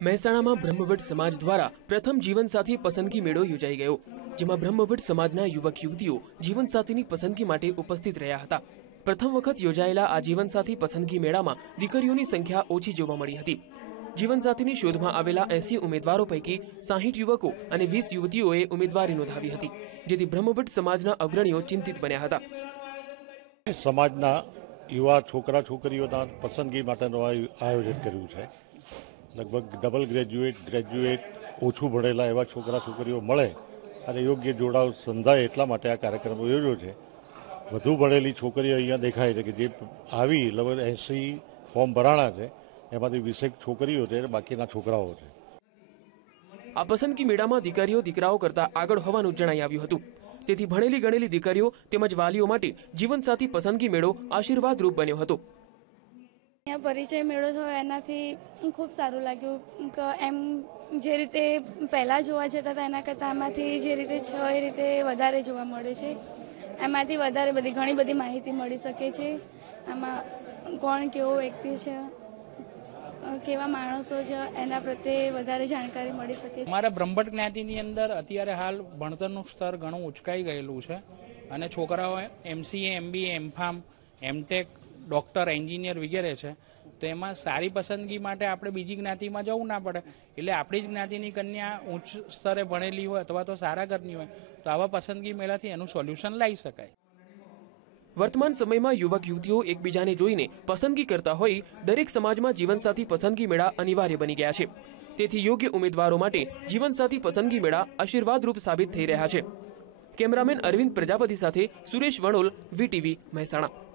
મહેસાણામાં બ્રહ્મવટ સમાજ દ્વારા પ્રથમ જીવનસાથી પસંદગી મેળો યોજાઈ ગયો, જેમાં બ્રહ્મવટ સમાજના યુવક યુવતીઓ જીવનસાથીની પસંદગી માટે ઉપસ્થિત રહ્યા હતા. પ્રથમ વખત યોજાયેલા આ જીવનસાથી પસંદગી મેળામાં દીકરીઓની સંખ્યા ઓછી જોવા મળી હતી. જીવનસાથીની શોધમાં આવેલા એસી ઉમેદવારો પૈકી સાહીઠ યુવકો અને વીસ યુવતીઓએ ઉમેદવારી નોંધાવી હતી, જેથી બ્રહ્મભટ્ટ સમાજના અગ્રણીઓ ચિંતિત બન્યા હતા. સમાજના યુવા છોકરા છોકરીઓના પસંદગી માટેનું આયોજન કર્યું છે. લગભગ ડબલ ગ્રેજ્યુએટ ગ્રેજ્યુએટ, ઓછું ભણેલા એવા છોકરા, છોકરીઓ મળે અને યોગ્ય જોડાવ સંધાય એટલા માટે આ કાર્યક્રમ યોજ્યો છે. વધુ ભણેલી છોકરીઓ અહીંયા દેખાય છે કે જે આવી લગભગ એસી ફોર્મ ભરાણા છે, એમાંથી વીસેક છોકરીઓ છે બાકીના છોકરાઓ છે. આ પસંદગી મેળામાં દીકરીઓ, દીકરાઓ કરતા આગળ હોવાનું જણાઈ આવ્યું હતું. તેથી ભણેલી ગણેલી દીકરીઓ તેમજ વાલીઓ માટે જીવનસાથી પસંદગી મેળો આશીર્વાદરૂપ બન્યો હતો. અહીંયા પરિચય મેળો થયો એનાથી ખૂબ સારું લાગ્યું કે એમ જે રીતે પહેલાં જોવા જતા હતા, એના કરતાં એમાંથી જે રીતે છે એ રીતે વધારે જોવા મળે છે. એમાંથી વધારે બધી ઘણી બધી માહિતી મળી શકે છે. આમાં કોણ કેવો વ્યક્તિ છે કેવા માણસો છે, એના પ્રત્યે વધારે જાણકારી મળી શકે છે. મારા બ્રહ્મભટ્ટ જ્ઞાતિની અંદર અત્યારે હાલ ભણતરનું સ્તર ઘણું ઉચકાઈ ગયેલું છે. અને છોકરાઓ MCA MBA MPharm MTech doctor, engineer વગેરે છે, તો એમાં સારી પસંદગી માટે આપણે બીજી જ્ઞાતિમાં જવું ના પડે. એટલે આપણી જ જ્ઞાતિની કન્યા ઉચ્ચ સ્તરે ભણેલી હોય અથવા તો સારા ઘરની હોય, તો આવા પસંદગી મેળાથી એનું સોલ્યુશન લાવી શકાય. વર્તમાન સમયમાં યુવક, યુવતીઓ એકબીજાને જોઈને પસંદગી કરતા હોય, દરેક સમાજમાં જીવનસાથી પસંદગી મેળા અનિવાર્ય બની ગયા છે. તેથી યોગ્ય ઉમેદવારો માટે જીવનસાથી પસંદગી મેળા આશીર્વાદરૂપ સાબિત થઈ રહ્યા છે. કેમેરામેન અરવિંદ પ્રજાપતિ સાથે સુરેશ વણોલ, વીટીવી મહેસાણા.